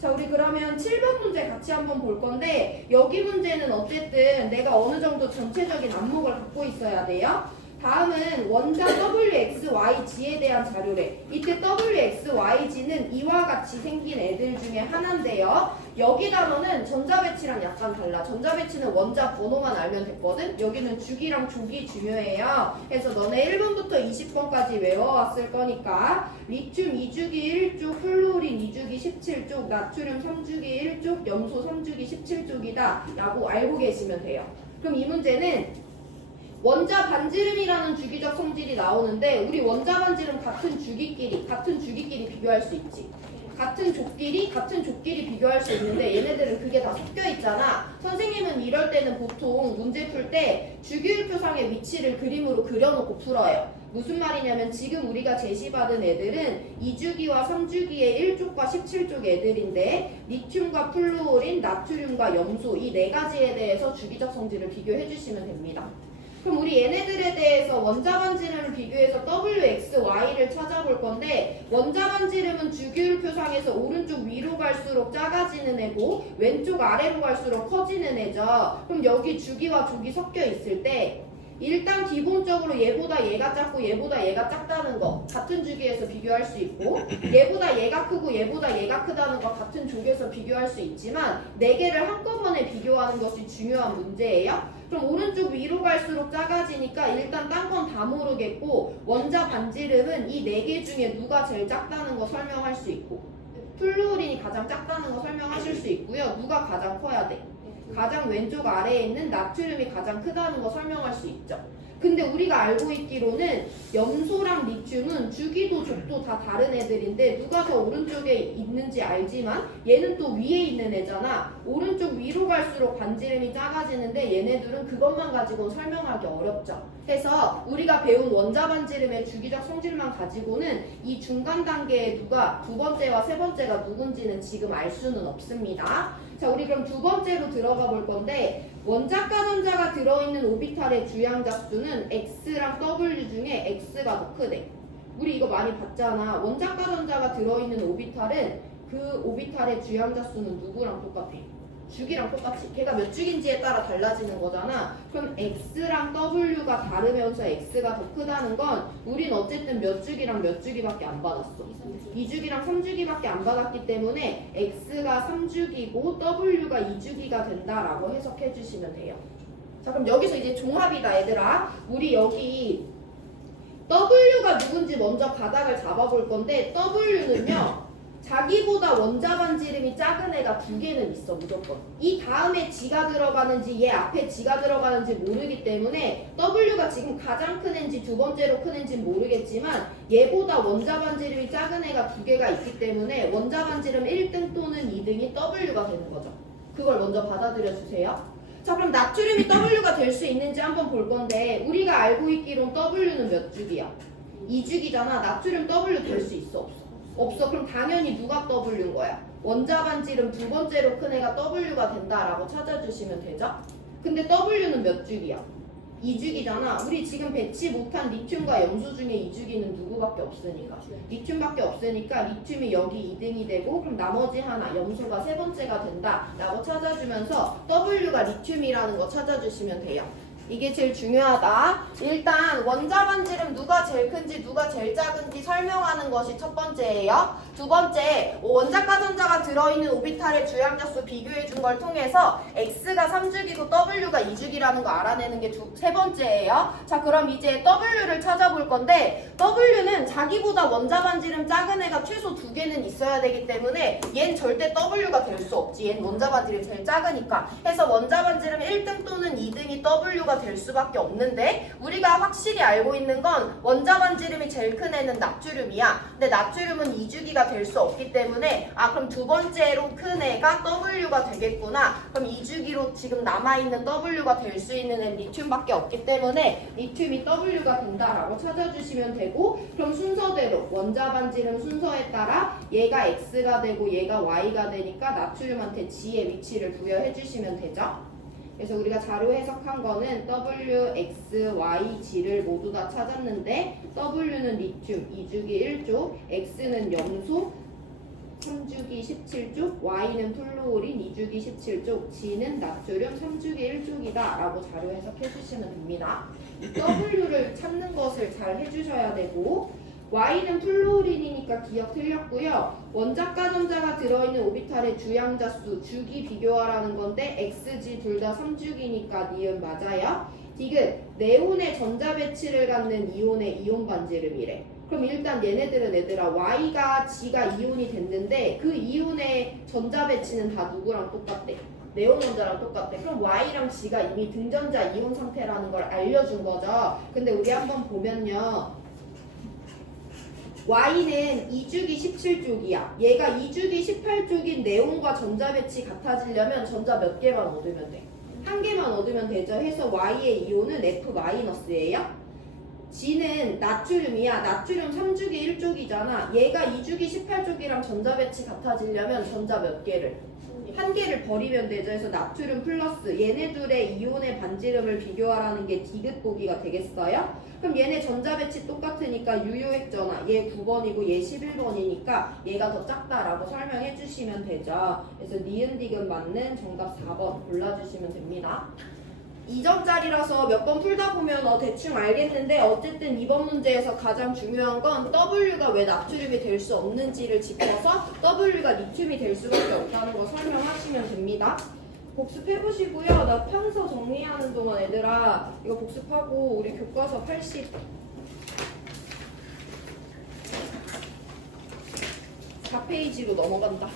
자, 우리 그러면 7번 문제 같이 한번 볼 건데 여기 문제는 어쨌든 내가 어느 정도 전체적인 안목을 갖고 있어야 돼요. 다음은 원자 WXYG에 대한 자료래. 이때 WXYG는 이와 같이 생긴 애들 중에 하나인데요. 여기 단어는 전자배치랑 약간 달라. 전자배치는 원자 번호만 알면 됐거든. 여기는 주기랑 족이 중요해요. 그래서 너네 1번부터 20번까지 외워왔을 거니까 리튬 2주기 1쪽, 플루오린 2주기 17쪽, 나트륨 3주기 1쪽, 염소 3주기 17쪽이다 라고 알고 계시면 돼요. 그럼 이 문제는 원자 반지름이라는 주기적 성질이 나오는데 우리 원자 반지름 같은 주기끼리 비교할 수 있지. 같은 족끼리 비교할 수 있는데 얘네들은 그게 다 섞여 있잖아. 선생님은 이럴 때는 보통 문제 풀 때 주기율표상의 위치를 그림으로 그려놓고 풀어요. 무슨 말이냐면 지금 우리가 제시받은 애들은 2주기와 3주기의 1쪽과 17쪽 애들인데 리튬과 플루오린, 나트륨과 염소 이 네 가지에 대해서 주기적 성질을 비교해 주시면 됩니다. 그럼 우리 얘네들에 대해서 원자 반지름을 비교해서 WXY를 찾아볼 건데 원자 반지름은 주기율표상에서 오른쪽 위로 갈수록 작아지는 애고 왼쪽 아래로 갈수록 커지는 애죠. 그럼 여기 주기와 족이 섞여 있을 때 일단 기본적으로 얘보다 얘가 작고 얘보다 얘가 작다는 거 같은 주기에서 비교할 수 있고 얘보다 얘가 크고 얘보다 얘가 크다는 거 같은 족에서 비교할 수 있지만 네 개를 한꺼번에 비교하는 것이 중요한 문제예요. 그럼 오른쪽 위로 갈수록 작아지니까 일단 딴 건 다 모르겠고 원자 반지름은 이 네 개 중에 누가 제일 작다는 거 설명할 수 있고 플루오린이 가장 작다는 거 설명하실 수 있고요. 누가 가장 커야 돼? 가장 왼쪽 아래에 있는 나트륨이 가장 크다는 거 설명할 수 있죠. 근데 우리가 알고 있기로는 염소랑 리튬은 주기도 족도 다 다른 애들인데 누가 더 오른쪽에 있는지 알지만 얘는 또 위에 있는 애잖아. 오른쪽 위로 갈수록 반지름이 작아지는데 얘네들은 그것만 가지고는 설명하기 어렵죠. 그래서 우리가 배운 원자 반지름의 주기적 성질만 가지고는 이 중간 단계에 누가 두 번째와 세 번째가 누군지는 지금 알 수는 없습니다. 자, 우리 그럼 두 번째로 들어가 볼 건데 원자가 전자가 들어있는 오비탈의 주양자 수는 X랑 W 중에 X가 더 크대. 우리 이거 많이 봤잖아. 원자가 전자가 들어있는 오비탈은 그 오비탈의 주양자 수는 누구랑 똑같아? 주기랑 똑같이. 걔가 몇 주기인지에 따라 달라지는 거잖아. 그럼 X랑 W가 다르면서 X가 더 크다는 건 우린 어쨌든 몇 주기랑 몇 주기밖에 안 받았어. 2주기랑 3주기밖에 안 받았기 때문에 X가 3주기고 W가 2주기가 된다라고 해석해 주시면 돼요. 자, 그럼 여기서 이제 종합이다 얘들아. 우리 여기 W가 누군지 먼저 가닥을 잡아볼 건데 W는요 자기보다 원자 반지름이 작은 애가 두 개는 있어 무조건. 이 다음에 G가 들어가는지 얘 앞에 G가 들어가는지 모르기 때문에 W가 지금 가장 큰 애인지 두 번째로 큰 애인지 모르겠지만 얘보다 원자 반지름이 작은 애가 두 개가 있기 때문에 원자 반지름 1등 또는 2등이 W가 되는 거죠. 그걸 먼저 받아들여 주세요. 자, 그럼 나트륨이 W가 될 수 있는지 한번 볼 건데 우리가 알고 있기로 W는 몇 주기야? 2주기잖아. 나트륨 W 될 수 있어 없어? 없어. 그럼 당연히 누가 W인 거야? 원자 반지름 두 번째로 큰 애가 W가 된다라고 찾아주시면 되죠? 근데 W는 몇 주기야? 2주기잖아. 우리 지금 배치 못한 리튬과 염소 중에 2주기는 누구밖에 없으니까 리튬밖에 없으니까 리튬이 여기 2등이 되고 그럼 나머지 하나 염소가 세 번째가 된다라고 찾아주면서 W가 리튬이라는 거 찾아주시면 돼요. 이게 제일 중요하다. 일단 원자 반지름 누가 제일 큰지 누가 제일 작은지 설명하는 것이 첫 번째예요. 두 번째, 원자가 전자가 들어있는 오비탈의 주양자수 비교해 준 걸 통해서 X가 3주기고 W가 2주기라는 거 알아내는 게 세 번째예요. 자, 그럼 이제 W를 찾아볼 건데 W는 자기보다 원자 반지름 작은 애가 최소 두 개는 있어야 되기 때문에 얜 절대 W가 될 수 없지. 얜 원자 반지름 제일 작으니까. 해서 원자 반지름 1등 또는 2등이 W가 될 수밖에 없는데 우리가 확실히 알고 있는 건 원자 반지름이 제일 큰 애는 나트륨이야. 근데 나트륨은 2주기가 될 수 없기 때문에 그럼 두 번째로 큰 애가 W가 되겠구나. 그럼 2주기로 지금 남아있는 W가 될 수 있는 애는 리튬밖에 없기 때문에 리튬이 W가 된다라고 찾아주시면 되고 그럼 순서대로 원자 반지름 순서에 따라 얘가 X가 되고 얘가 Y가 되니까 나트륨한테 G의 위치를 부여해 주시면 되죠. 그래서 우리가 자료 해석한 거는 W, X, Y, G를 모두 다 찾았는데 W는 리튬 2주기 1조, X는 염소 3주기 17쪽, Y는 플루오린 2주기 17쪽, G는 나트륨 3주기 1쪽이다 라고 자료 해석해 주시면 됩니다. 이 W를 찾는 것을 잘 해주셔야 되고 Y는 플루오린이니까 기억 틀렸고요. 원자과 전자가 들어있는 오비탈의 주양자수, 주기 비교하라는 건데 XG 둘 다 3주기니까 니은 맞아요. 디귿, 네온의 전자 배치를 갖는 이온의 이온 반지름이래. 그럼 일단 얘네들은 얘들아 Y가 G가 이온이 됐는데 그 이온의 전자 배치는 다 누구랑 똑같대? 네온 원자랑 똑같대. 그럼 Y랑 G가 이미 등전자 이온 상태라는 걸 알려준 거죠. 근데 우리 한번 보면요. Y는 2주기 17쪽이야. 얘가 2주기 18쪽인 네온과 전자 배치 같아지려면 전자 몇 개만 얻으면 돼? 한 개만 얻으면 되죠. 해서 Y의 이온은 F-예요. G는 나트륨이야. 나트륨 3주기 1쪽이잖아. 얘가 2주기 18쪽이랑 전자 배치 같아지려면 전자 몇 개를? 한 개를 버리면 되죠. 그래서 나트륨 플러스 얘네 둘의 이온의 반지름을 비교하라는 게 디귿 보기가 되겠어요? 그럼 얘네 전자 배치 똑같으니까 유효액전화 얘 9번이고 얘 11번이니까 얘가 더 작다라고 설명해 주시면 되죠. 그래서 니은 디귿 맞는 정답 4번 골라주시면 됩니다. 2점짜리라서 몇 번 풀다 보면 대충 알겠는데 어쨌든 이번 문제에서 가장 중요한 건 W가 왜 나트륨이 될 수 없는지를 짚어서 W가 리튬이 될 수밖에 없다는 거 설명하시면 됩니다. 복습해보시고요. 나 편서 정리하는 동안 얘들아 이거 복습하고 우리 교과서 84페이지로 넘어간다.